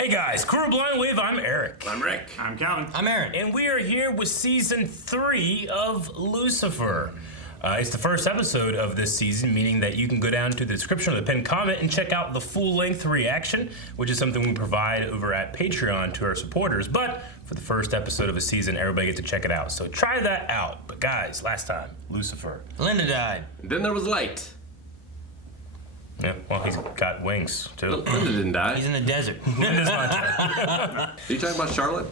Hey guys, Crew Blind Wave, I'm Eric. I'm Rick. I'm Calvin. I'm Aaron. And we are here with season 3 of Lucifer. It's the first episode of this season, meaning that you can go down to the description of the pinned comment and check out the full-length reaction, which is something we provide over at Patreon to our supporters. But for the first episode of a season, everybody gets to check it out. So try that out. But guys, last time, Lucifer. Linda died. Then there was Light. Yeah, well, he's got wings, too. Linda didn't die. He's in the desert. Linda's not dead. Are you talking about Charlotte?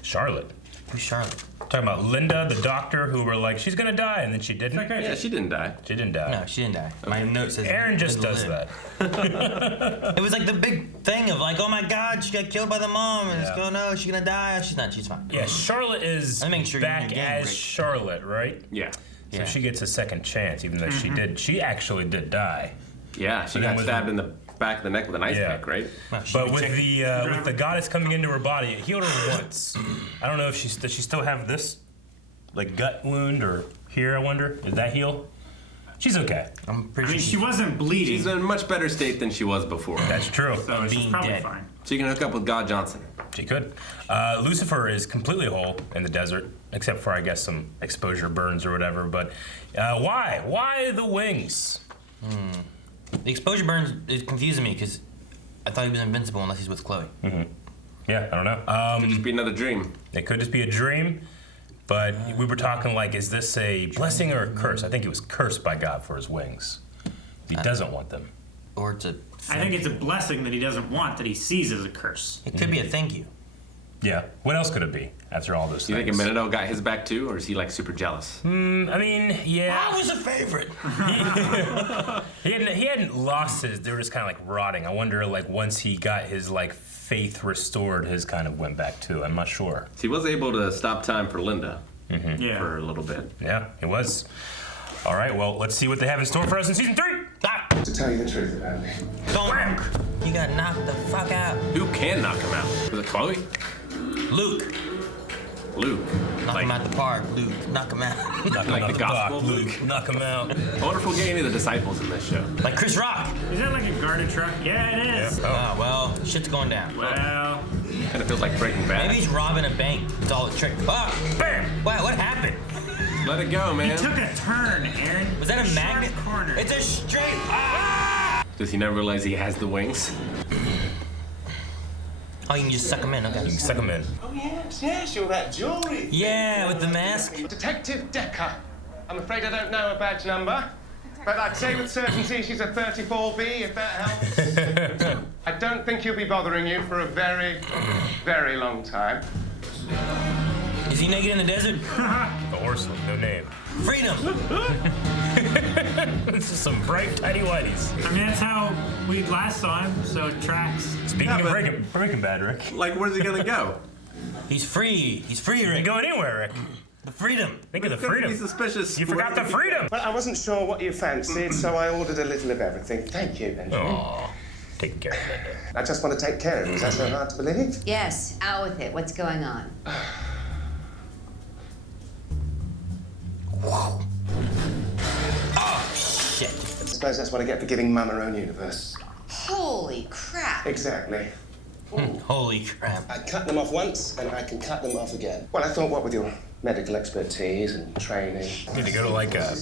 Charlotte. Who's Charlotte? Talking about Linda, the doctor, who were like, she's gonna die, and then she didn't. Yeah, she didn't die. She didn't die. No, she didn't die. My note says Aaron just Linda does lived. that. It was like the big thing of like, oh my God, she got killed by the mom, and it's Yeah. going, no, she's gonna die. She's not. She's fine. Yeah, Charlotte is I'm making sure you're in back the game, as Rick. Charlotte, right? Yeah. So Yeah. she gets a second chance, even though she actually did die. Yeah, she then got was stabbed it- in the back of the neck with an ice Yeah. pick, right? Well, she But could with check- the goddess coming into her body, it healed her once. I don't know if does she still have this like gut wound or here? I wonder. Did that heal? She's okay. I'm pretty I mean, sure she wasn't bleeding, She's in a much better state than she was before. That's true. so she's being probably dead. fine. So you can hook up with God Johnson. She could. Lucifer is completely whole in the desert, except for I guess some exposure burns or whatever. But why? Why the wings? The exposure burns is confusing me because I thought he was invincible unless he's with Chloe. Yeah, I don't know. Could just be another dream. It could just be a dream, but we were talking like, is this a blessing or a curse? I think he was cursed by God for his wings. He doesn't want them. Or it's a. I think it's a blessing that he doesn't want, that he sees as a curse. It could be a thank you. Yeah. What else could it be after all those You things? think Amenedo got his back too, or is he like super jealous? I mean, yeah. I was a favorite. He hadn't lost his. They were just kind of like rotting. I wonder, like, once he got his like faith restored, his kind of went back too. I'm not sure. He was able to stop time for Linda Yeah. for a little bit. Yeah, it was. All right. Well, let's see what they have in store for us in season 3. Ah! To tell you the truth about me. Don't. You got knocked the fuck out. Who can knock him out? Was it Chloe? Luke. Luke. Knock Like, him out the park. Luke. Knock him out. Knock him Like out the gospel, block, Luke. Knock him out. I wonder if we'll get any of the disciples in this show. Like Chris Rock. Is that like a guarded truck? Yeah, it is. Oh, well, shit's going down. Well, Kind of feels like Breaking Bad. Maybe he's robbing a bank. It's all a trick. Ah! Bam! Wow, what happened? Let it go, man. took a turn, Aaron. Was that a Sharp magnet? corner. It's a straight. Ah! Does he never realize he has the wings? Oh, you can just suck him in. Okay. Suck him in. Oh, yes, you're that jewelry. Yeah, with the mask. Detective Decker. I'm afraid I don't know a badge number, but I'd say with certainty she's a 34B, if that helps. I don't think he'll be bothering you for a very, very long time. Is he naked in the desert? The horse with no name. Freedom. This is some bright tiny whiteys. I mean, that's how we last saw him, so it tracks. Speaking Yeah, of but- Breaking Bad, Rick. Like, where's he gonna go? He's free. He's free, You can Rick. go anywhere, Rick. The freedom. Think of the It's gonna be freedom. suspicious. You forgot the freedom. Well, I wasn't sure what you fancied, so I ordered a little of everything. Thank you, Benjamin. Aw, taking care of Linda. I just want to take care of it. Is that so hard to believe? Yes, out with it. What's going on? Oh, shit. I suppose that's what I get for giving Mum her own universe. Holy crap. Exactly. Holy crap. I cut them off once, and I can cut them off again. Well, I thought, what with your medical expertise and training? Need to go to like a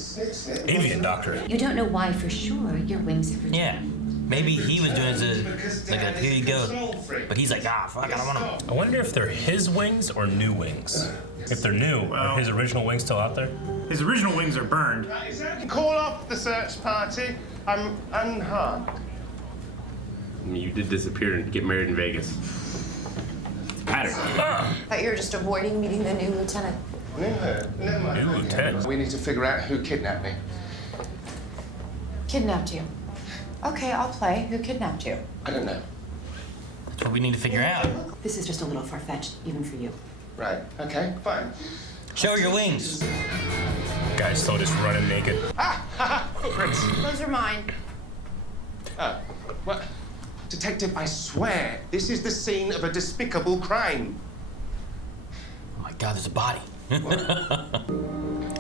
avian doctor. You don't know why for sure your wings are Yeah. Maybe he was doing it as like a here you go. But he's like, ah, fuck, I don't want him. I wonder if they're his wings or new wings. If they're new, are Well- his original wings still out there? His original wings are burned. Call off the search party. I'm unharmed. I mean, you did disappear and get married in Vegas. Pattern. Thought you were just avoiding meeting the new lieutenant. No, never mind. New lieutenant. We need to figure out who kidnapped me. Kidnapped you. Okay, I'll play. Who kidnapped you? I don't know. That's what we need to figure out. This is just a little far-fetched, even for you. Right, okay, fine. Show her your wings. Guy's still just running naked. Footprints. Those are mine. Oh, what? Detective, I swear, this is the scene of a despicable crime. Oh my God, there's a body.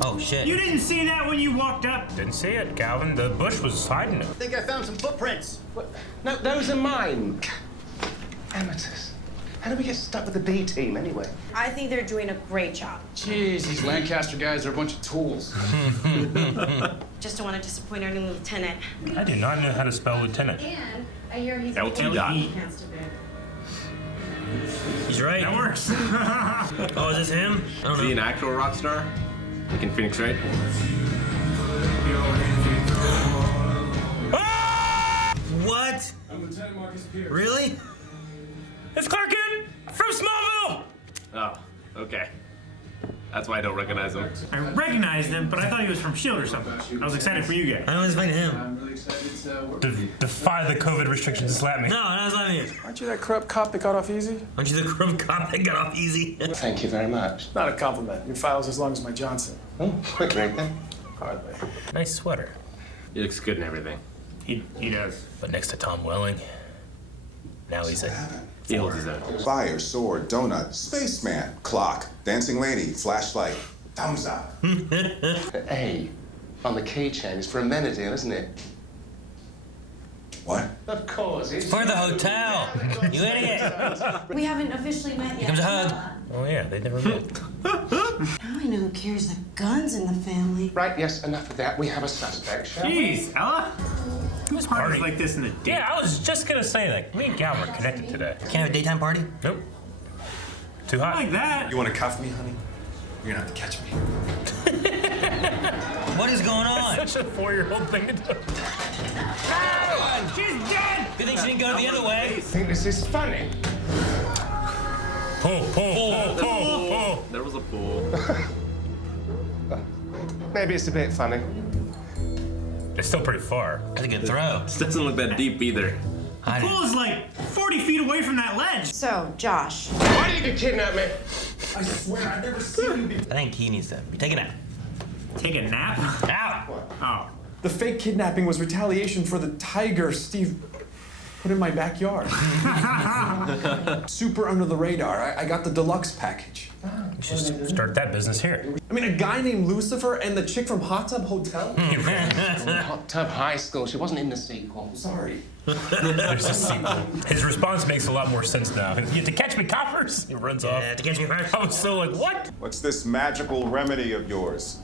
Oh shit. You didn't see that when you walked up? Didn't see it, Calvin. The bush was hiding it. I think I found some footprints. What? No, those are mine. Amateurs. How do we get stuck with the B team anyway? I think they're doing a great job. Jeez, these Lancaster guys are a bunch of tools. Just don't want to disappoint our new lieutenant. I do not know how to spell lieutenant. And I hear he's LT dot. He's right. That works. Oh, is this him? I don't Is he know. an actual rock star? Like in Phoenix, right? What? Really? It's Clark Kent from Smallville! Oh, okay. That's why I don't recognize him. I recognized him, but I thought he was from S.H.I.E.L.D. or something. I was excited for you guys. I always find him. I'm really excited to work. Defy the COVID restrictions and slap me. No, that's not me. Aren't you that corrupt cop that got off easy? Aren't you the corrupt cop that got off easy? Thank you very much. Not a compliment. Your file's as long as my Johnson. Oh, quick break then. Hardly. Nice sweater. He looks good and everything. He does. But next to Tom Welling, now he's a... He holds his own. Fire, sword, donut, spaceman, clock, dancing lady, flashlight, thumbs up. A on the keychain is for amenity, isn't it? What? Of course. It's For the hotel. You idiot. We haven't officially met yet. Here comes a hug. Oh yeah, they never met. Now I know who carries the guns in the family. Right, yes, enough of that. We have a suspect, shall we? Jeez, Ella. Who's parties like this in the day? Yeah, I was just gonna say, like, me and Gal were connected today. Can't have a daytime party? Nope. Too hot. Like that. You want to cuff me, honey? You're gonna have to catch me. What is going on? Such a 4-year-old thing to do. She's dead. Good thing she didn't go the other way. I think this is funny. Pull. There was a pool. Maybe it's a bit funny. It's still pretty far. That's a good throw. This doesn't look that deep either. I Pool is like 40 feet away from that ledge. So, Josh, Why did you kidnap me? I swear, I've never seen you before. think he needs to be taking a nap. Take a nap? Out. Oh. The fake kidnapping was retaliation for the tiger Steve put in my backyard. Super under the radar. I got the deluxe package. You should start that business here. I mean, a guy named Lucifer and the chick from Hot Tub Hotel? Hot Tub High School. She wasn't in the sequel. Sorry. There's a sequel. His response makes a lot more sense now. You to catch me, coppers? He runs off. To catch me first. I was so like, what? What's this magical remedy of yours?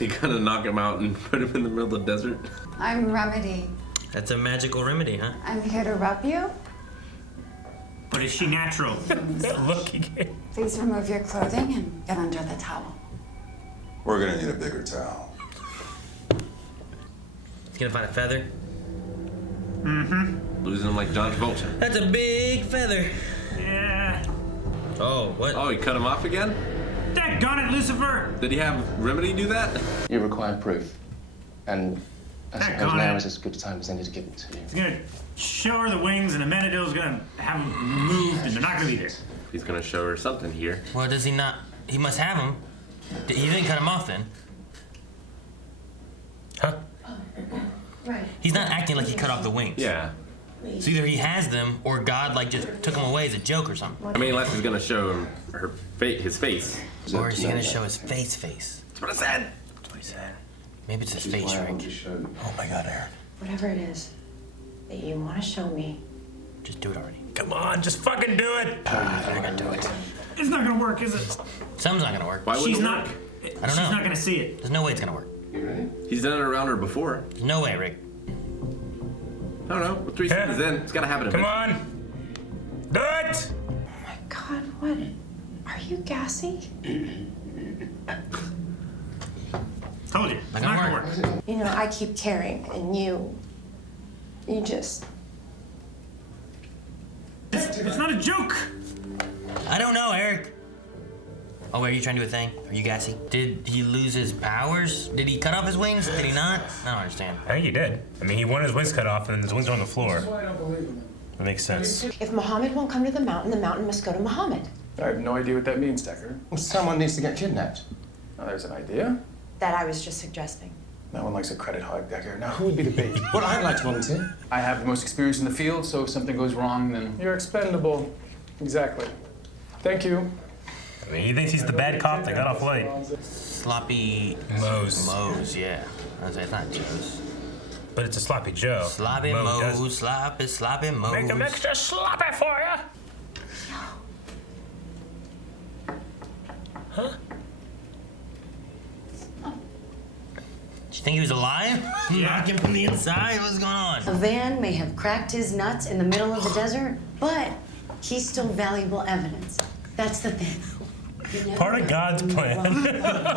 You gotta knock him out and put him in the middle of the desert. I'm Remedy. That's a magical remedy, huh? I'm here to rub you. But is she natural? That look he gave. Please remove your clothing and get under the towel. We're gonna need a bigger towel. He's gonna find a feather. Losing him like John Travolta. That's a big feather. Yeah. Oh, what? Oh, he cut him off again? Daggone it, Lucifer. Did he have Remedy do that? You require proof. And I Heck suppose on now it. is as good a time as any to give it to you. He's gonna show her the wings, and Amenadil's gonna have them moved, and they're not gonna be there. He's gonna show her something here. Well, does he not? He must have him. He didn't cut him off then. Huh? Right. He's not acting like he cut off the wings. Yeah. So either he has them, or God like just took them away as a joke or something. I mean, unless he's gonna show him his face. Or is he gonna show his face? That's what I said. That's what he said. Maybe it's his face, Rick. Oh my God, Aaron. whatever it is that you want to show me. Just do it already. Come on, just fucking do it. You're gonna do it. It's not gonna work, is it? Something's not gonna work. Why wouldn't She's it not. work? I don't She's know. not gonna see it. There's no way it's gonna work. He's done it around her before. There's no way, Rick. I don't know. With 3 Yeah. seconds in, it's gotta happen. Come eventually. on. Do it. Oh my God, what? Are you gassy? Told you. It's Not not gonna gonna work. You know, I keep caring, and you just. It's not a joke. I don't know, Eric. Oh, wait, are you trying to do a thing? Are you gassy? Did he lose his powers? Did he cut off his wings? Did he not? I don't understand. I think he did. I mean, he wanted his wings cut off, and his wings are on the floor. That's why I don't believe in him. That makes sense. If Muhammad won't come to the mountain must go to Muhammad. I have no idea what that means, Decker. Well, someone needs to get kidnapped. Now, there's an idea. That I was just suggesting. No one likes a credit hog, Decker. Now, who would be the bait? Well, I'd like to volunteer. I have the most experience in the field, so if something goes wrong, then you're expendable. Exactly. Thank you. I mean, he thinks he's the bad cop that got off late. Sloppy Moe's. Moe's, yeah. I was like, it's not Joe's. But it's a sloppy Joe. Sloppy Mo, sloppy Mo. Make him extra sloppy for ya. Huh? Did you think he was alive? Knocking from the inside? What's going on? A van may have cracked his nuts in the middle of the desert, but he's still valuable evidence. That's the thing. You never Part of know God's when you plan.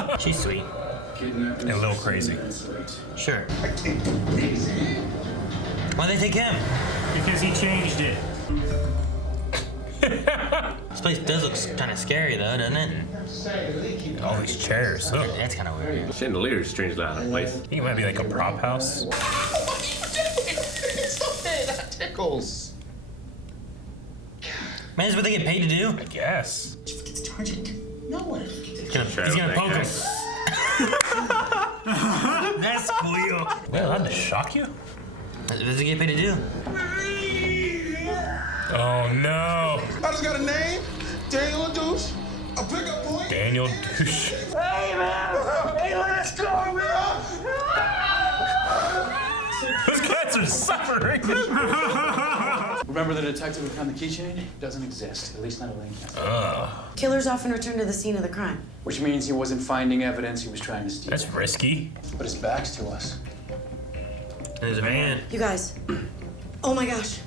want- She's sweet. And a little crazy. Sure. Why'd they take him? Because he changed it. This place does look kind of scary, though, doesn't it? All these chairs. Look. That's kind of weird. Chandelier's strangely out of place. I think it might be like a prop house. That tickles. Man, is what they get paid to do? I guess. He's gonna poke him. That's squeal. Well, that'd shock you? What does he get paid to do? Oh no. I just got a name, Daniel Douche, a pickup point. Daniel Douche. Hey, man! Hey, let's go, man! Those cats are suffering. Remember the detective who found the keychain? Doesn't exist, at least not a Lancaster. Killers often return to the scene of the crime. Which means he wasn't finding evidence he was trying to steal. That's risky. But his back's to us. There's a man. You guys. Oh my gosh.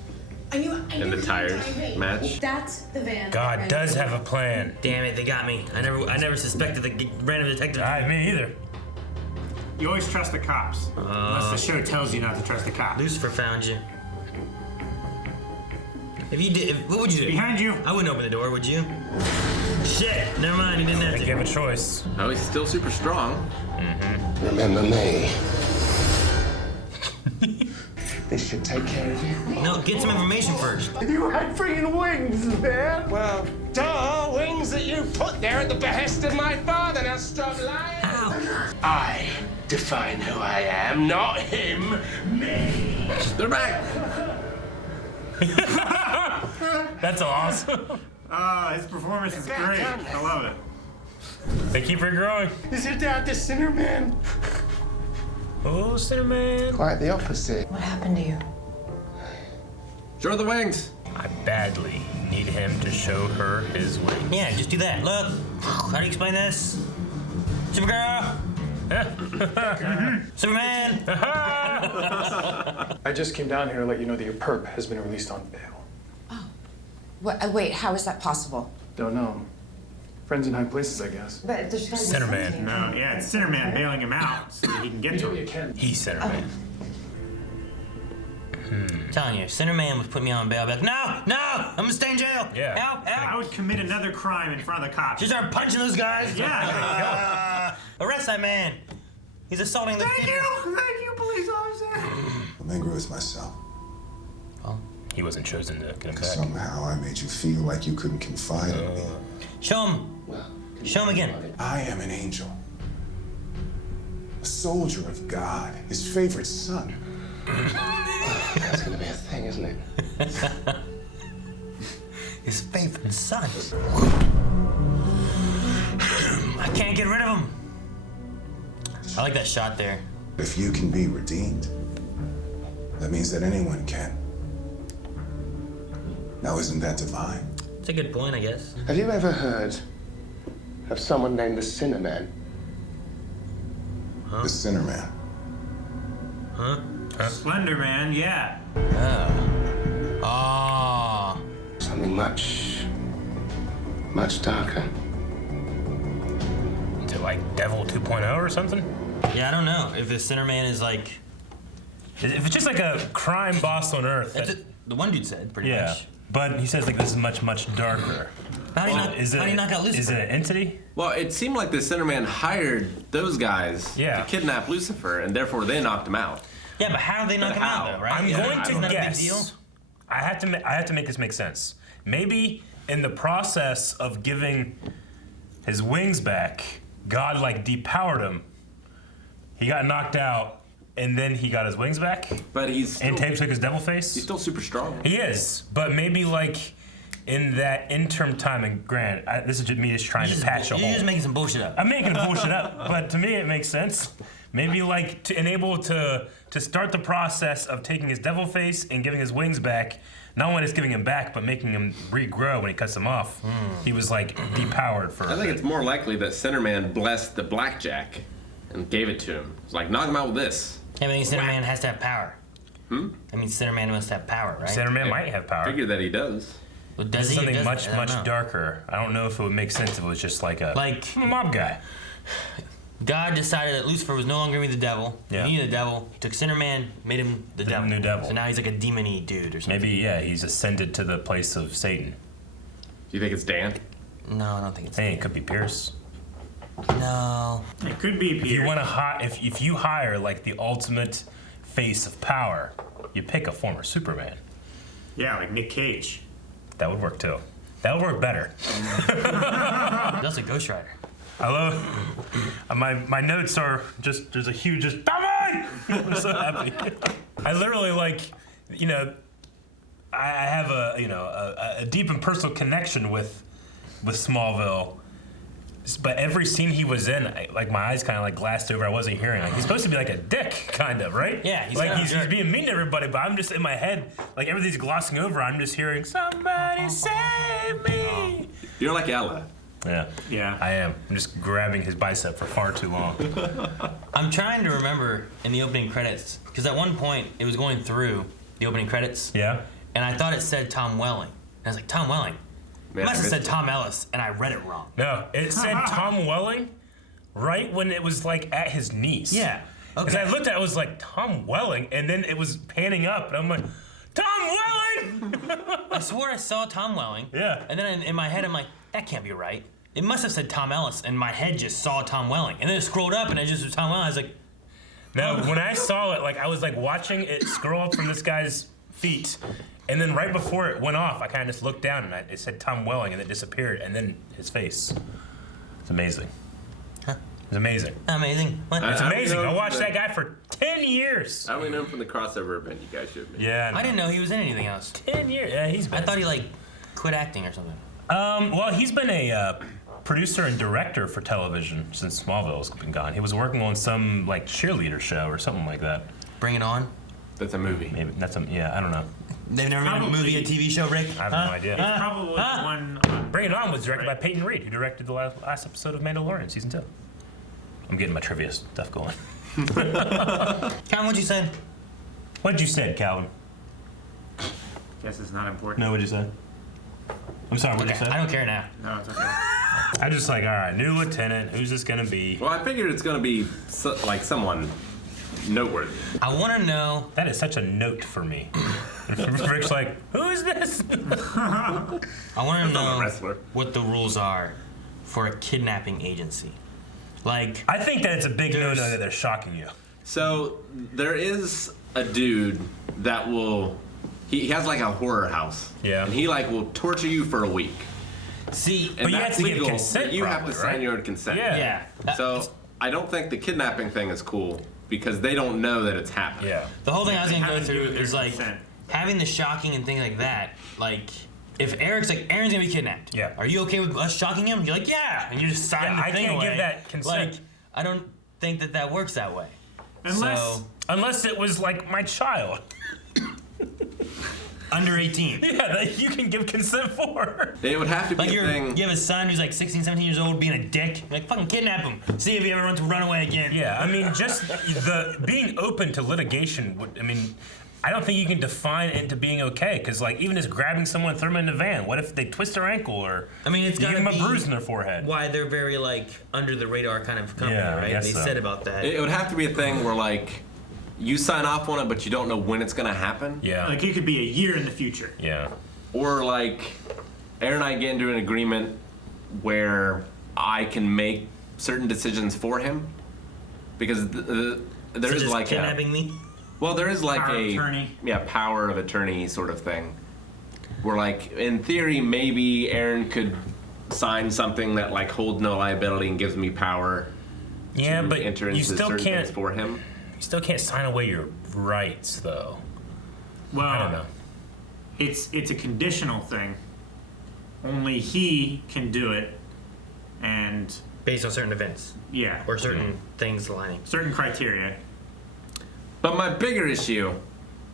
I knew And the tires match. That's the van. God does have a plan. Damn it, they got me. I never suspected the random detective. Me either. You always trust the cops. Unless the show tells you not to trust the cops. Lucifer found you. If you did, what would you do? Behind you. I wouldn't open the door, would you? Shit, never mind, he didn't have They to. gave a choice. Oh, he's still super strong. Remember me. This should take care of you. No, get some information first. You had freaking wings, man. Well, duh, wings that you put there at the behest of my father. Now stop lying. Ow. I define who I am, not him. Me. They're back. That's awesome. His performance is great. I love it. They keep regrowing. Is your dad the sinner, man? Oh, Cinnamon. Quite the opposite. What happened to you? Show her the wings. I badly need him to show her his wings. Yeah, just do that. Look, how do you explain this? Supergirl! Superman! I just came down here to let you know that your perp has been released on bail. Wait, how is that possible? Don't know. Friends in high places, I guess. But there's gotta be Cinnamon. something. No, yeah, it's Sinnerman bailing him out so that he can get to him. He's Cinnamon. Telling you, Sinnerman would put me on bail. I'd be like, no, I'm gonna stay in jail. Yeah. Help. I would commit another crime in front of the cops. Just start punching those guys. Yeah. Arrest that man. He's assaulting the Thank you, police officer. I'm angry with myself. He wasn't chosen to get him back. Somehow I made you feel like you couldn't confide in me. Show him. Show him again. I am an angel. A soldier of God, his favorite son. That's gonna be a thing, isn't it? His favorite son. I can't get rid of him. I like that shot there. If you can be redeemed, that means that anyone can. Now, isn't that divine? It's a good point, I guess. Have you ever heard of someone named the Sinner Man? The sinner man. Slender Man, yeah. Oh. Something much darker. Is it like Devil 2.0 or something? Yeah, I don't know if the Sinner Man is like. If it's just like a crime boss on Earth. That's that- what the one dude said, pretty yeah. much. But he says like this is much darker. How do you knock out Lucifer? Is it an entity? Well, it seemed like the Sinnerman hired those guys Yeah. to kidnap Lucifer, and therefore they knocked him out. Yeah, but how do they knock him how? out, though, right? I'm Yeah, going isn't to that a big guess. deal? I have to make this make sense. Maybe in the process of giving his wings back, God like depowered him. He got knocked out, and then he got his wings back. But he's still, And Tatum took his devil face. he's still super strong. He is, but maybe like in that interim time, and this is just me just trying to patch a You're hole. just making some bullshit up. I'm making bullshit up, but to me it makes sense. Maybe like to enable to to start the process of taking his devil face and giving his wings back. Not only just giving him back, but making him regrow when he cuts them off. He was like depowered for. I think it's more likely that Centerman blessed the blackjack and gave it to him. It's like, knock him out with this. I mean, Centerman has to have power. I mean, Centerman must have power, right? Centerman might have power. I figure that he does. Well, does he? Something Does much, I don't much know. darker. I don't know if it would make sense if it was just like a mob guy. God decided that Lucifer was no longer going to be the devil. Yeah. He needed the devil. He took Centerman, made him the devil. New devil. So now he's like a demon-y dude or something. Maybe, yeah, he's ascended to the place of Satan. Do you think it's Dan? No, I don't think it's. Hey, it could be Pierce. No. It could be If you want to if you hire like the ultimate face of power, you pick a former Superman. Yeah, like Nick Cage. That would work too. That would work better. That's a Ghost Rider. I love my notes are just there's a huge just Tommy! I'm so happy. I literally like I have a deep and personal connection with Smallville. But every scene he was in, like my eyes kind of like glassed over. I wasn't hearing. Like he's supposed to be like a dick, kind of, right? Yeah, he's being mean to everybody. But I'm just in my head, like everything's glossing over. I'm just hearing somebody save me. You're like Ella. Yeah, I am. I'm just grabbing his bicep for far too long. I'm trying to remember in the opening credits because at one point it was going through the opening credits. Yeah. And I thought it said Tom Welling. And I was like, Tom Welling. It must have said Tom Ellis, and I read it wrong. No, it said Tom Welling right when it was like at his knees. Yeah. Because I looked at it, I was like, Tom Welling, and then it was panning up, and I'm like, Tom Welling! I swore I saw Tom Welling. Yeah. And then in my head, I'm like, that can't be right. It must have said Tom Ellis, and my head just saw Tom Welling. And then it scrolled up, and it just was Tom Welling. I was like, no, when I saw it, like I was like watching it scroll up from this guy's feet. And then right before it went off, I kind of just looked down and it said Tom Welling and it disappeared. And then his face. It's amazing. Huh? It's amazing. Amazing. What? It's amazing. I watched that guy for 10 years. I only know him from the crossover event you guys showed me. Yeah. I didn't know he was in anything else. 10 years. Yeah, he's been. I thought he like quit acting or something. Well, he's been a producer and director for television since Smallville's been gone. He was working on some like cheerleader show or something like that. Bring It On? That's a movie. Maybe that's I don't know. They've never made a movie, a TV show, Rick? I have no idea. It's probably one. Bring It On was directed by Peyton Reed, who directed the last episode of Mandalorian season 2. I'm getting my trivia stuff going. Calvin, what'd you say? What'd you say, Calvin? Guess it's not important. No, what'd you say? I'm sorry, what'd you say? I don't care now. No, it's okay. I'm just like, all right, new lieutenant. Who's this gonna be? Well, I figured it's going to be like someone noteworthy. I want to know. That is such a note for me. Rick's like, who is this? I want to not a know wrestler. what the rules are for a kidnapping agency. Like, I think that it's a big no-no that they're shocking you. So there is a dude that will. He has like a horror house. Yeah. And he like will torture you for a week. see, And But you have that's to get legal, consent but you have to probably, sign right? your own consent. Yeah. So I don't think the kidnapping thing is cool because they don't know that it's happening. Yeah. the whole thing I was going to go Having to through give their is like consent. having the shocking and things like that. Like, if Eric's like, Aaron's going to be kidnapped. Yeah. Are you okay with us shocking him? You're like, yeah. And you just sign Yeah, the I thing can't away. give that consent. Like, I don't think that works that way. Unless. So, Unless it was like my child. under 18. Yeah, that you can give consent for. It would have to be Like a thing. you have a son who's like 16, 17 years old being a dick. You're like, fucking kidnap him. See if he ever wants to run away again. Yeah, I mean, just the being open to litigation. I mean, I don't think you can define it into being okay. Because like even just grabbing someone, and throw them in the van. What if they twist their ankle or I mean, it's you give gotta them a be bruise in their forehead? why they're very like under the radar kind of company, Yeah, I right? guess They so. said about that. It would have to be a thing where like you sign off on it, but you don't know when it's going to happen. Yeah. Like it could be a year in the future. Yeah. Or like Aaron and I get into an agreement where I can make certain decisions for him because there Such is as like kidnapping me. well, there is like Power of a attorney. power of attorney sort of thing. Where like in theory maybe Aaron could sign something that like holds no liability and gives me power Yeah, to but enter you into still certain can't. things for him. You still can't sign away your rights, though. Well, I don't know. It's a conditional thing. Only he can do it, and Based on certain events yeah, or certain things aligning. certain criteria. But my bigger issue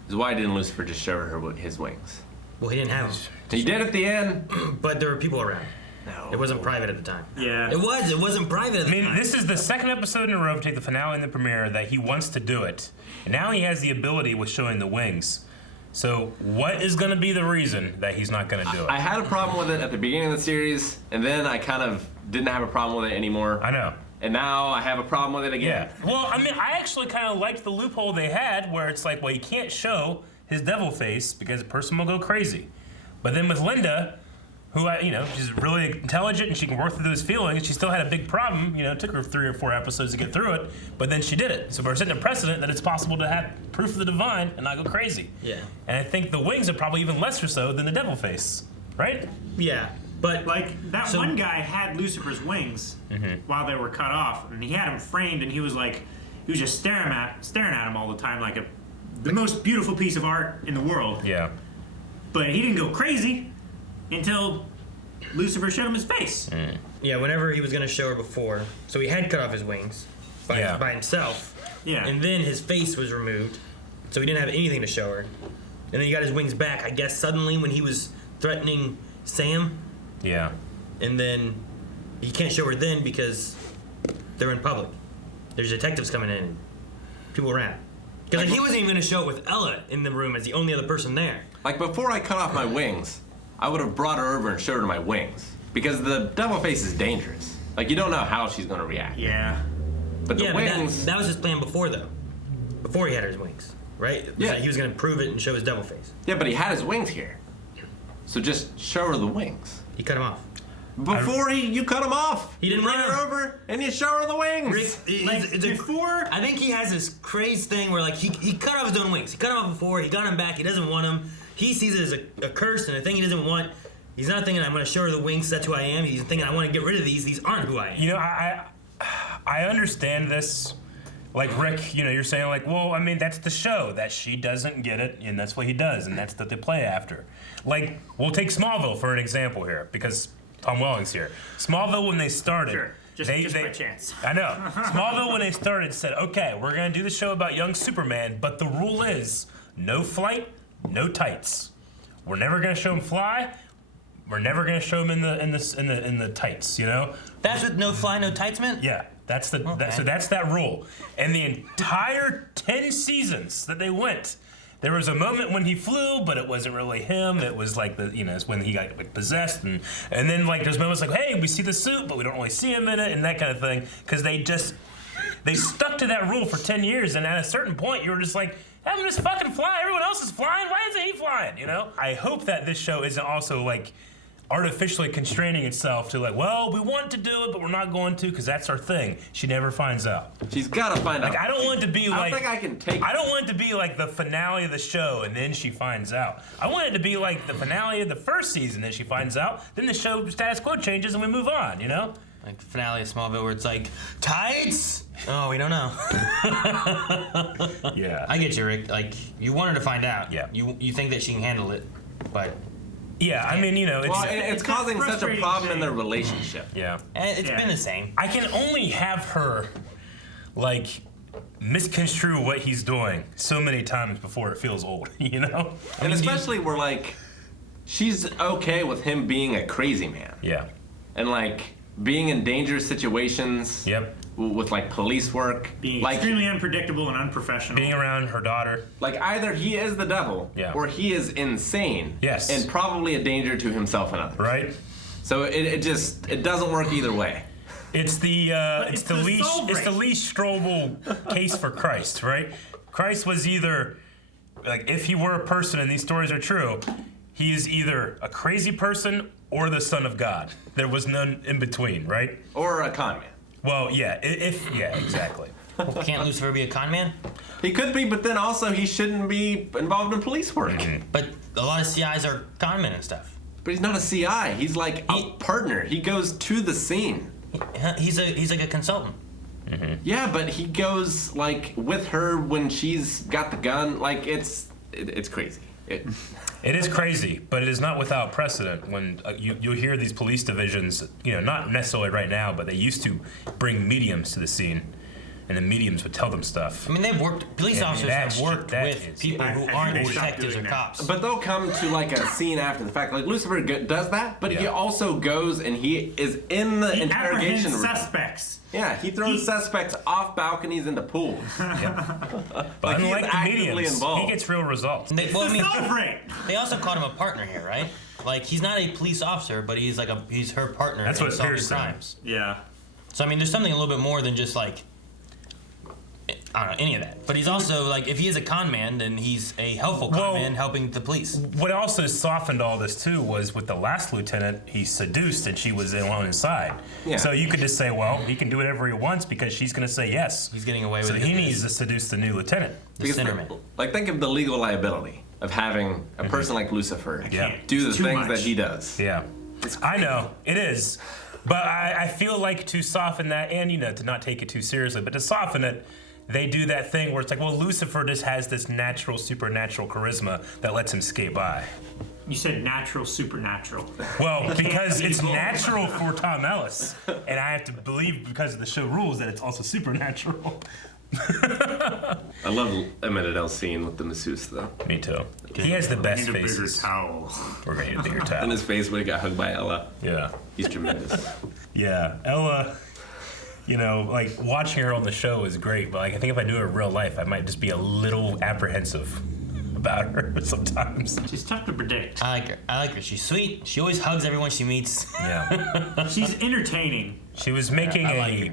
is why didn't Lucifer just show her his wings? Well, he didn't have them. He did at the end. But there were people around. No. It wasn't private at the time. Yeah. It wasn't private at the time. This is the second episode in a row to take the finale and the premiere that he wants to do it. And now he has the ability with showing the wings. So what is going to be the reason that he's not going to do it? I had a problem with it at the beginning of the series, and then I kind of didn't have a problem with it anymore. I know. And now I have a problem with it again. Yeah. Well, I mean, I actually kind of liked the loophole they had where it's like, well, you can't show his devil face because a person will go crazy. But then with Linda, who, she's really intelligent and she can work through those feelings, she still had a big problem. It took her 3 or 4 episodes to get through it, but then she did it. So we're setting a precedent that it's possible to have proof of the divine and not go crazy. Yeah. And I think the wings are probably even lesser so than the devil face, right? Yeah. But Like, that one guy had Lucifer's wings while they were cut off, and he had him framed, and he was just staring at him all the time, like the most beautiful piece of art in the world. Yeah. But he didn't go crazy until Lucifer showed him his face. yeah, whenever he was gonna show her before, so he had cut off his wings by himself. Yeah. And then his face was removed, so he didn't have anything to show her. And then he got his wings back, I guess, suddenly when he was threatening Sam. Yeah. And then he can't show her then because they're in public. There's detectives coming in, people around. Because he wasn't even going to show it with Ella in the room as the only other person there. Like, before I cut off my wings, I would have brought her over and showed her my wings. Because the devil face is dangerous. Like, you don't know how she's going to react. Yeah. But the Yeah, wings... but that was his plan before, though. Before he had his wings, right? Yeah. He was going to prove it and show his devil face. Yeah, but he had his wings here. So just show her the wings. He cut him off. Before you cut him off. He didn't bring run her over and you show her the wings. Before, I think he has this crazy thing where like he cut off his own wings. He cut them off before. He got them back. He doesn't want them. He sees it as a curse and a thing he doesn't want. He's not thinking I'm going to show her the wings. That's who I am. He's thinking I want to get rid of these. These aren't who I am. I understand this. Like Rick, you're saying like, well, I mean, that's the show that she doesn't get it, and that's what he does, and that's what they play after. Like, we'll take Smallville for an example here because Tom Welling's here. Smallville, when they started, Sure. Just by chance. I know. Smallville, when they started, said, okay, we're gonna do the show about young Superman, but the rule is no flight, no tights. We're never gonna show him fly. We're never gonna show him in the tights. That's what no fly, no tights meant? Yeah. That's that rule. And the entire 10 seasons that they went, there was a moment when he flew, but it wasn't really him. It was like it's when he got like possessed, and then like there's moments like, hey, we see the suit, but we don't really see him in it, and that kind of thing. Because they stuck to that rule for 10 years, and at a certain point, you were just like, have him just fucking fly. Everyone else is flying. Why isn't he flying? I hope that this show isn't also like artificially constraining itself to like, well, we want to do it, but we're not going to because that's our thing. She never finds out. She's got to find out. Like, I don't want it to be like... I don't think I can take it. I don't want it to be like the finale of the show and then she finds out. I want it to be like the finale of the first season, then she finds out, then the show status quo changes and we move on, Like the finale of Smallville where it's like, tights? Oh, we don't know. Yeah. I get you, Rick. Like, you want her to find out. Yeah. You think that she can handle it, but... Yeah, I mean, it's causing such a problem in their relationship. Yeah. And it's been the same. I can only have her, like, misconstrue what he's doing so many times before it feels old, And especially where, like, she's okay with him being a crazy man. Yeah. And, like, being in dangerous situations. Yep. With, like, police work. Being like, extremely unpredictable and unprofessional. Being around her daughter. Like, either he is the devil, or he is insane. Yes. And probably a danger to himself and others. Right. So it doesn't work either way. It's the Lee Strobel case for Christ, right? Christ was either, like, if he were a person and these stories are true, he is either a crazy person or the son of God. There was none in between, right? Or a con man. Well, yeah, exactly. Can't Lucifer be a con man? He could be, but then also he shouldn't be involved in police work. Mm-hmm. But a lot of CIs are con men and stuff. But he's not a CI. He's like a partner. He goes to the scene. He's like a consultant. Mm-hmm. Yeah, but he goes like with her when she's got the gun. Like it's crazy. It is crazy, but it is not without precedent when you hear these police divisions, not necessarily right now, but they used to bring mediums to the scene. and the mediums would tell them stuff. I mean, police officers have worked with is- people who aren't detectives or cops. But they'll come to like a scene after the fact. Like Lucifer does that, but he also goes and he is in the interrogation room. Suspects. Yeah, he throws suspects off balconies into pools. But he's unlike the actively mediums, involved. he gets real results. They also called him a partner here, right? Like, he's not a police officer, but he's like he's her partner That's in what solving Pierce said. crimes. Yeah. So I mean, there's something a little bit more than just like, I don't know, any of that. But he's also like, if he is a con man, then he's a helpful con man helping the police. What also softened all this too was with the last lieutenant, he seduced and she was on his side. Yeah. So you could just say, well, he can do whatever he wants because she's going to say yes. He's getting away with So it. he needs to seduce the new lieutenant. Because like, think of the legal liability of having a person like Lucifer do the things that he does. Yeah. I know, it is. But I feel like to soften that, and to not take it too seriously, but to soften it, they do that thing where it's like, well, Lucifer just has this natural, supernatural charisma that lets him skate by. You said natural, supernatural. Well, because it's natural for Tom Ellis, and I have to believe because of the show rules that it's also supernatural. I love Emmett Adele's scene with the masseuse, though. Me too. He has the best Need a faces. bigger towel. We're gonna need a bigger towel. And his face when he got hugged by Ella. Yeah. He's tremendous. Yeah, Ella, like watching her on the show is great, but like I think if I knew her in real life, I might just be a little apprehensive about her sometimes. She's tough to predict. I like her. She's sweet. She always hugs everyone she meets. Yeah. She's entertaining. She was making a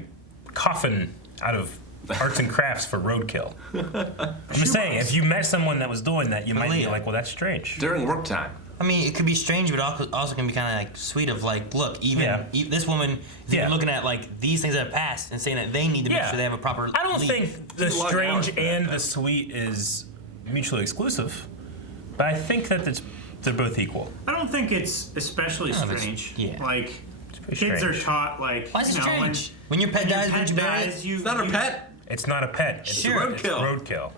coffin out of arts and crafts for roadkill. I'm just saying, if you met someone that was doing that, you might be like, well, that's strange. During work time. I mean, it could be strange, but also can be kind of like sweet of like, look, even this woman is even looking at like these things that have passed and saying that they need to make sure they have a proper I don't lead. think the strange and the sweet is mutually exclusive, but I think that they're both equal. I don't think it's especially strange. Like, kids are taught, like, why is it strange? When your pet dies, don't you bury it? It's not her pet. It's not a pet. It's Sure. It's roadkill.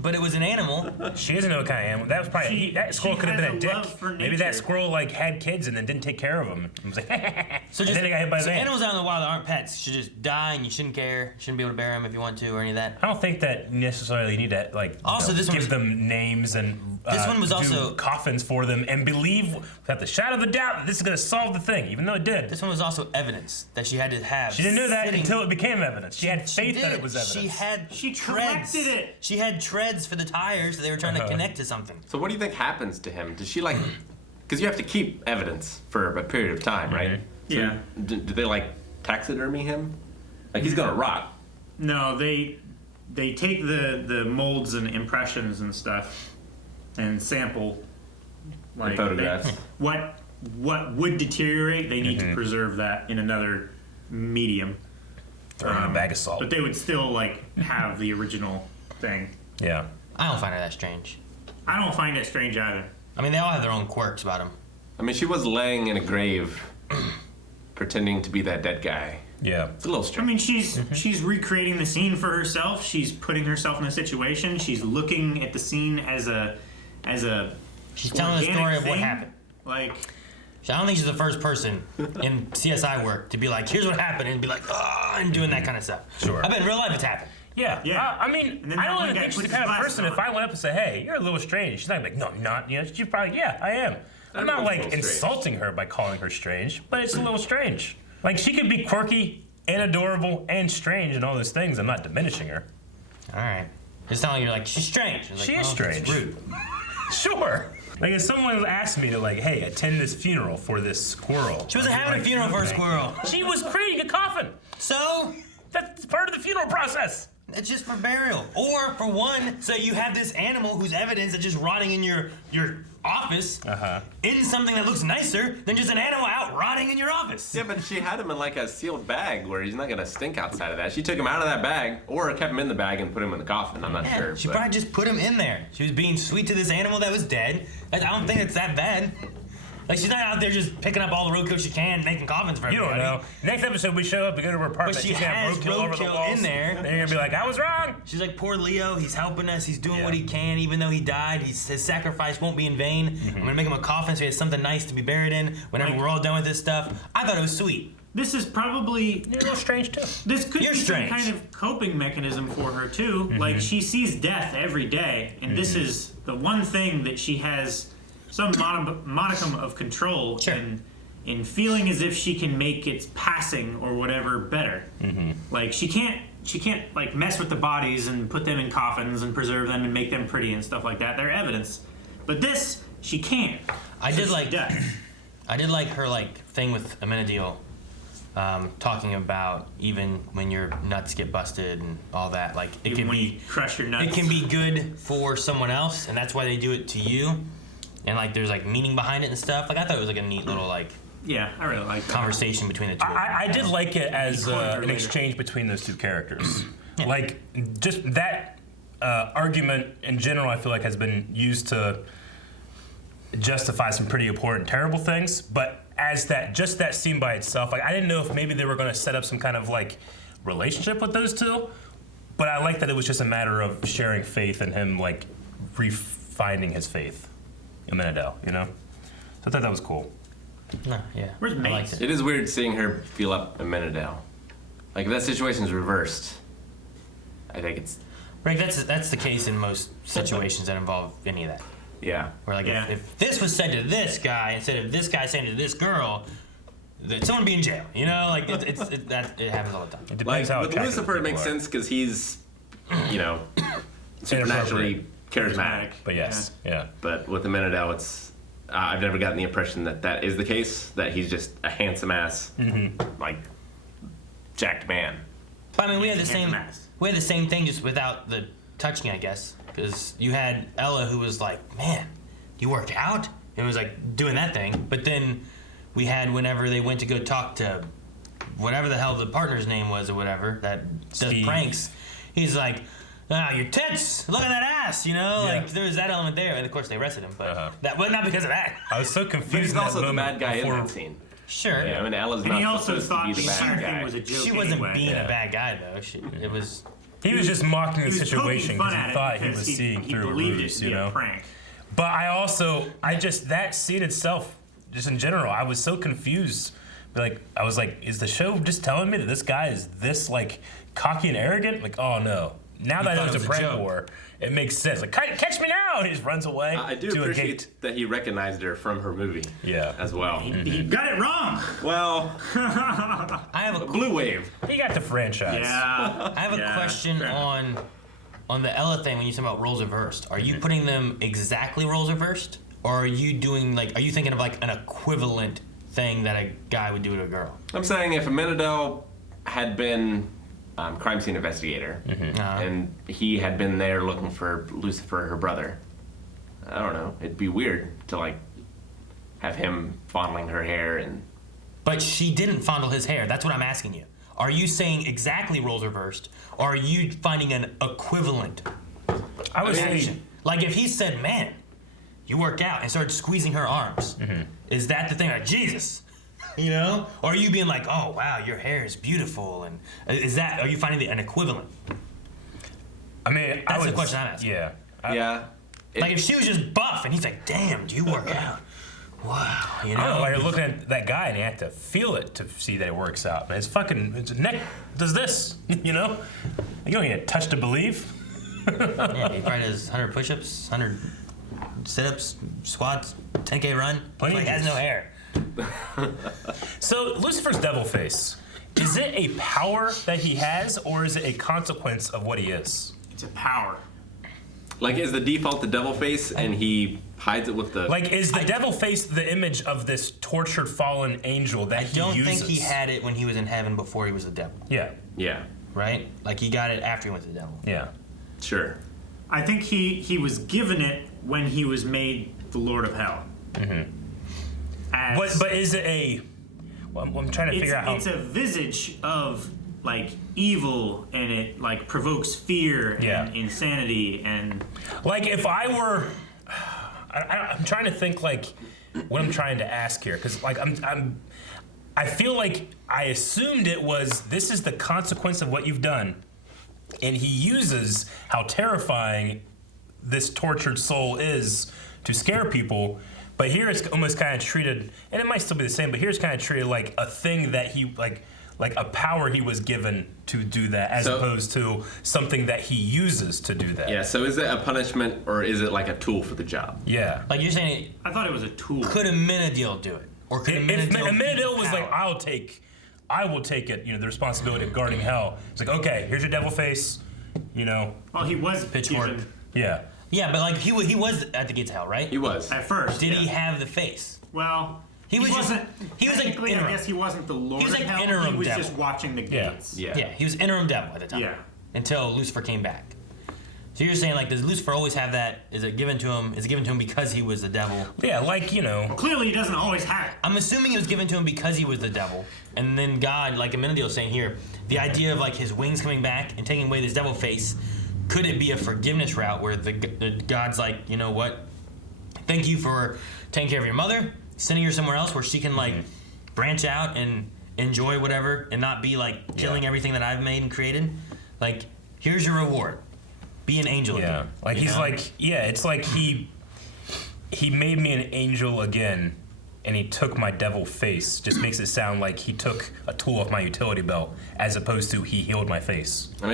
But it was an animal. She doesn't know what kind of animal. That was probably that squirrel could have been a dick. Maybe that squirrel like had kids and then didn't take care of them. And was like, So and then they got hit by a van. animals out in the wild that aren't pets should just die, and you shouldn't care. Shouldn't be able to bury them if you want to, or any of that. I don't think that necessarily need to like Also, this one give was- them names and This one was do also- coffins for them and believe without the shadow of a doubt that this is going to solve the thing, even though it did. This one was also evidence that she had to have. She didn't know that sitting- until it became evidence. She had faith that it was evidence. She had treads. collected it. She had treads for the tires that they were trying to connect to something. So what do you think happens to him? Does she like? Because you have to keep evidence for a period of time, right? So Yeah. Do they like taxidermy him? Like he's gonna rot. No, they take the molds and impressions and stuff and sample like photographs. what would deteriorate. They need to preserve that in another medium. Throw in a bag of salt. But they would still like have the original thing. Yeah. I don't find her that strange. I don't find it strange either. I mean, they all have their own quirks about them. I mean, she was laying in a grave, pretending to be that dead guy. Yeah. It's a little I strange. mean, she's recreating the scene for herself. She's putting herself in a situation. She's looking at the scene as a She's telling the story of what happened. Like, I don't think she's the first person in CSI work to be like, here's what happened, and be like, and doing that kind of stuff. Sure. I bet in real life it's happened. Yeah. Yeah. I mean, And then I that don't one even guy think she's the puts his kind of glasses person, on. if I went up and said, hey, you're a little strange, she's not gonna be like, no, I'm not. She's probably, yeah, I am. I'm not Everyone's a like little strange. insulting her by calling her strange, but it's a little strange. Like, she could be quirky and adorable and strange and all those things. I'm not diminishing her. All right. Just telling you, like, she's strange. Like, She is well, strange. it's rude. Sure. Like, if someone asked me to, like, hey, attend this funeral for this squirrel. She wasn't I'd be having a like, funeral for a squirrel. She was creating a coffin. So, That's part of the funeral process. it's just for burial. Or, for one, so you have this animal whose evidence is just rotting in your office in something that looks nicer than just an animal out rotting in your office. Yeah, but she had him in like a sealed bag where he's not gonna stink outside of that. She took him out of that bag, or kept him in the bag and put him in the coffin. I'm not sure. She but- probably just put him in there. She was being sweet to this animal that was dead. I don't think it's that bad. Like, she's not out there just picking up all the roadkill she can, making coffins for You everybody. don't know. Next episode, we show up to go to her apartment. But she she's gonna have has roadkill over the roadkill walls. in there. Then you're gonna be like, I was wrong. She's like, poor Leo, he's helping us, he's doing what he can, even though he died, his sacrifice won't be in vain. I'm gonna make him a coffin so he has something nice to be buried in whenever we're all done with this stuff. I thought it was sweet. this is probably You're a little strange too. This could You're be strange. some kind of coping mechanism for her too. Like she sees death every day, and this is the one thing that she has some modicum of control in feeling as if she can make its passing or whatever better. Like she can't like mess with the bodies and put them in coffins and preserve them and make them pretty and stuff like that. They're evidence, but this she can't. I So did she like does. I did like her like thing with Amenadiel, talking about even when your nuts get busted and all that. Like it Even can when be you crush your nuts. it can be good for someone else, and that's why they do it to you. And like there's like meaning behind it and stuff. Like I thought it was like a neat little like Yeah, I really like that. conversation between the two. I did like it as an later. exchange between those two characters. Like, just that argument in general, I feel like has been used to justify some pretty important, terrible things. But as just that scene by itself, like I didn't know if maybe they were going to set up some kind of like relationship with those two. But I like that it was just a matter of sharing faith and him like refinding his faith in Amenadiel, you know? So I thought that was cool. No, yeah. Where's I Mace? liked it. It is weird seeing her feel up Amenadiel. Like, if that situation's reversed, I think it's... Right, that's the case in most situations that involve any of that. Yeah. Where like Yeah. if this was said to this guy instead of this guy saying to this girl, someone would be in jail. You know, like it happens all the time. It depends Like, how with attractive Lucifer, it people makes are. sense because he's, you know, supernaturally charismatic. But yes, yeah. But with Amenadiel, it's... I've never gotten the impression that is the case, that he's just a handsome-ass, like, jacked man. But I mean, we had the Handsome same ass. thing just without the touching, I guess, because you had Ella who was like, "Man, you work out," and was like doing that thing. But then we had whenever they went to go talk to whatever the hell the partner's name was or whatever that does Steve. pranks, he's like, "Ah, your tits! Look at that ass!" You know, Yeah. like there's that element there, and of course they arrested him, but that was not because of that. I was so confused. But he's in that also the moment bad guy in before- that scene. Sure. Yeah, I mean, Ella's And he not also supposed to thought be the the bad entire guy. thing was a joke She wasn't anyway. being Yeah. a bad guy though. It was. He was just mocking the He was situation poking fun because at he it thought he because was seeing he through a believed ruse, it to you be know. a prank. But that scene itself, just in general, I was so confused. Like, I was like, is the show just telling me that this guy is this like cocky and arrogant? Like, oh no. Now that thought it was it a was a prank joke. war, it makes sense. Like, catch me now! And he just runs away I do to a appreciate gate. that he recognized her from her movie. Yeah. As well. He got it wrong. Well, I have a Blue Wave. He got the franchise. Yeah. I have a question fair enough. on the Ella thing when you talk about roles reversed. Are you putting them exactly roles reversed, or are you doing like? Are you thinking of like an equivalent thing that a guy would do to a girl? I'm saying if Amenadiel had been crime scene investigator, and he had been there looking for Lucifer, her brother, I don't know. It'd be weird to like have him fondling her hair and. But she didn't fondle his hair. That's what I'm asking you. Are you saying exactly roles reversed, or are you finding an equivalent I was action? Like if he said, "Man, you work out," and started squeezing her arms, is that the thing? Like Jesus, you know? Or are you being like, "Oh wow, your hair is beautiful," and are you finding an equivalent? I mean, That's the question I'm asking. Yeah. Yeah. Like if she was just buff and he's like, "Damn, do you work out?" Wow, you I don't know know. why you're looking at that guy and you have to feel it to see that it works out. Man, his neck does this, you know? You don't need to touch to believe. Yeah, he probably does 100 push-ups, 100 sit-ups, squats, 10K run. Plenty He of has juice. no hair. So Lucifer's devil face, is it a power that he has, or is it a consequence of what he is? It's a power. Like, is the default the devil face and he hides it with the. Like, is the devil face the image of this tortured fallen angel that I he don't uses? think he had it when he was in heaven before he was the devil, Yeah, Yeah. right? Like he got it after he went to the devil. yeah. Sure. I think he was given it when he was made the Lord of Hell. As But is it a... Well, I'm trying to figure out how... it's a visage of like evil, and it like provokes fear Yeah. and insanity and Like, if I were... I'm trying to think, like, what I'm trying to ask here. Because, like, I feel like I assumed it was, this is the consequence of what you've done. And he uses how terrifying this tortured soul is to scare people. But here it's almost kind of treated, and it might still be the same, but here it's kind of treated like a thing that he, like a power he was given to do that, as opposed to something that he uses to do that. Yeah, so is it a punishment, or is it like a tool for the job? Yeah. Like you're saying, I thought it was a tool. Could Amenadiel do it? Or could If Amenadiel was like, I will take it, the responsibility of guarding hell. It's like, okay, here's your devil face, Well, he was pitchfork. given Yeah. Yeah, but like he was at the gates of hell, right? He was. at first. Did he have the face? Well, He was wasn't. He was like Technically, I interim. guess he wasn't the Lord He was like of Hell. interim He was devil. just watching the Yeah. gates. Yeah. Yeah, he was interim devil at the time. Yeah. Until Lucifer came back. So you're saying like, does Lucifer always have that? Is it given to him? Is it given to him because he was the devil? Yeah, like, Clearly, he doesn't always have it. I'm assuming it was given to him because he was the devil, and then God, like Amenadiel saying here, the idea of like his wings coming back and taking away this devil face, could it be a forgiveness route where the God's like, you know what? Thank you for taking care of your mother, sending her somewhere else where she can like branch out and enjoy whatever, and not be like killing everything that I've made and created. Like, here's your reward. Be an angel Yeah. again. Like, he's like, it's like he made me an angel again, and he took my devil face. Just makes it sound like he took a tool off my utility belt, as opposed to he healed my face. I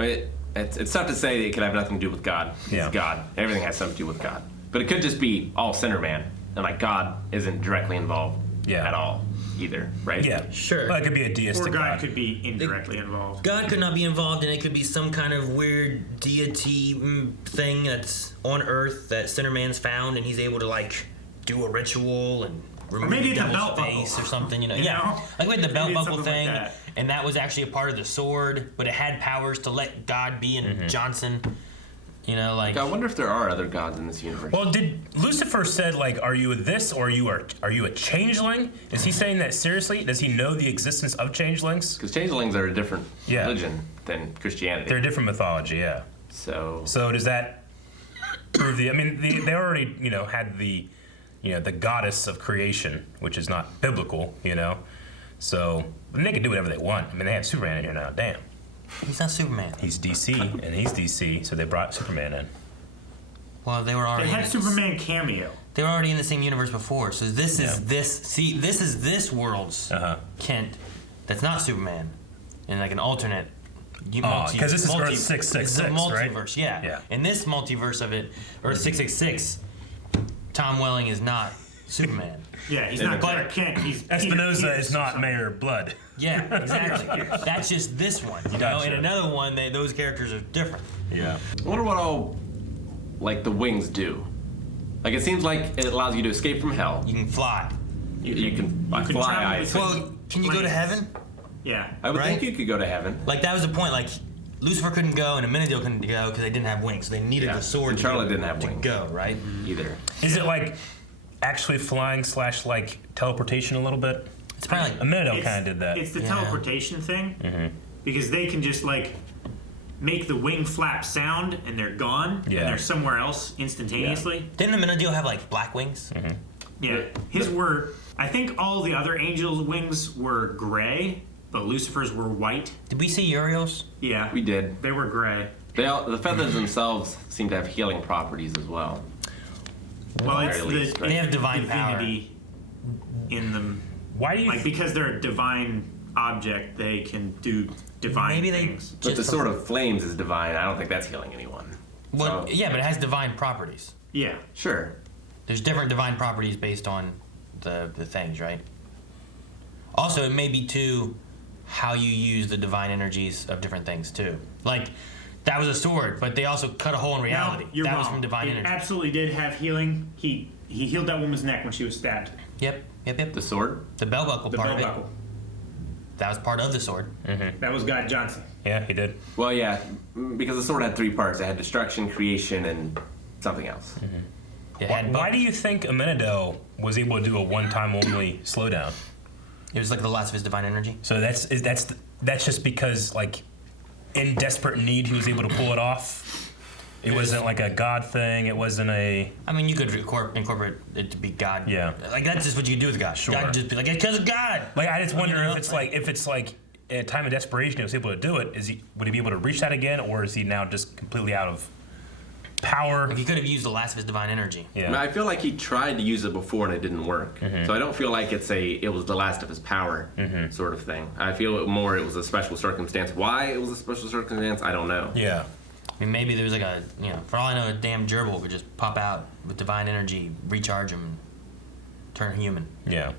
mean, it's tough to say that it could have nothing to do with God. Yeah. It's God. Everything has something to do with God. But it could just be all sinner man, and like God isn't directly involved at all either, right? Yeah. Sure. Well, it could be a deistic Or God could be indirectly involved. God could not be involved, and it could be some kind of weird deity thing that's on Earth that Sinner Man's found, and he's able to like do a ritual and remove maybe the it's a devil's belt buckle. face or something. You know? Like with the belt Maybe it's buckle something thing, like that. and that was actually a part of the sword, but it had powers to let God be in Johnson. Like I wonder if there are other gods in this universe. Well, did Lucifer said like, are you this or are you a changeling? Is he saying that seriously? Does he know the existence of changelings? Because changelings are a different religion than Christianity. They're a different mythology, yeah. So does that prove they already had the the goddess of creation, which is not biblical, So they can do whatever they want. I mean, they have Superman in here now. Damn. He's not Superman. He's DC, and he's DC, so they brought Superman in. Well, they were already. They had Superman cameo. They were already in the same universe before, so this is this world's Kent. That's not Superman, in like an alternate. Because this is Earth 666, right? right? Yeah. In this multiverse of it, Earth 666, Tom Welling is not Superman. Yeah, he's not Clark Kent. He's Espinosa is not Mayor Blood. Yeah, exactly. That's just this one, Gotcha. And another one, those characters are different. Yeah. I wonder what all, like, the wings do. Like, it seems like it allows you to escape from hell. You can fly. You can fly. Well, can you go to heaven? Yeah. I would think you could go to heaven. Like, that was the point. Like, Lucifer couldn't go and Amenadiel couldn't go because they didn't have wings. So they needed the sword And Charlotte didn't have wings. to go, right? Either. Is it like actually flying / like teleportation a little bit? It's probably like Amenadiel kind of did that. It's the teleportation thing, because they can just like make the wing flap sound and they're gone, and they're somewhere else instantaneously. Didn't Amenadiel have like black wings? Yeah, his were. I think all the other angels' wings were gray, but Lucifer's were white. Did we see Uriel's? Yeah, We did. they were gray. The feathers themselves seem to have healing properties as well. Well, At it's very the least, right? They have divine power. divinity in them. Why do you Like because they're a divine object, they can do divine Maybe they things. But the sword of flames is divine. I don't think that's healing anyone. Well, So- yeah, but it has divine properties. Yeah. Sure. There's different divine properties based on the things, right? Also, it may be too how you use the divine energies of different things too. Like that was a sword, but they also cut a hole in reality. No, you're that wrong. was from divine it energy. absolutely did have healing. He healed that woman's neck when she was stabbed. Yep. The sword? The belt buckle The part belt of it. buckle. That was part of the sword. That was God Johnson. Yeah, he did. Well, yeah, because the sword had 3 parts. It had destruction, creation, and something else. It had Why both. do you think Amenadiel was able to do a one-time only slowdown? It was like the last of his divine energy. So that's just because like in desperate need he was able to pull it off. It wasn't like a God thing. It wasn't a. I mean, you could incorporate it to be God. Yeah. Like that's just what you do with God. Sure. God would just be like, it's because of God. Like I just wonder You know, if it's like at a time of desperation he was able to do it. Would he be able to reach that again, or is he now just completely out of power. Like he could have used the last of his divine energy. I mean, I feel like he tried to use it before and it didn't work. So I don't feel like it was the last of his power sort of thing. I feel it was a special circumstance. Why it was a special circumstance, I don't know. Yeah. I mean, maybe there was like a, for all I know, a damn gerbil could just pop out with divine energy, recharge him, turn human. Yeah.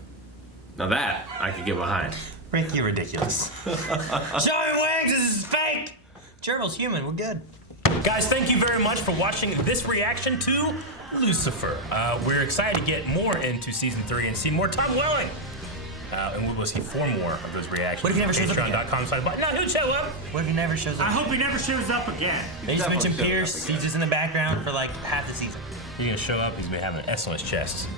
Now that I could get behind. Rick, you're ridiculous. Show him wings, this is fake! Gerbil's human, we're good. Guys, thank you very much for watching this reaction to Lucifer. We're excited to get more into season 3 and see more Tom Welling. And we will see 4 more of those reactions. What if he never shows up again? Patreon.com/. No, he'll show up. What if he never shows up? I hope he never shows up again. They just mentioned Pierce. He's just in the background for like half the season. He's gonna show up. He's been having an SOS chest.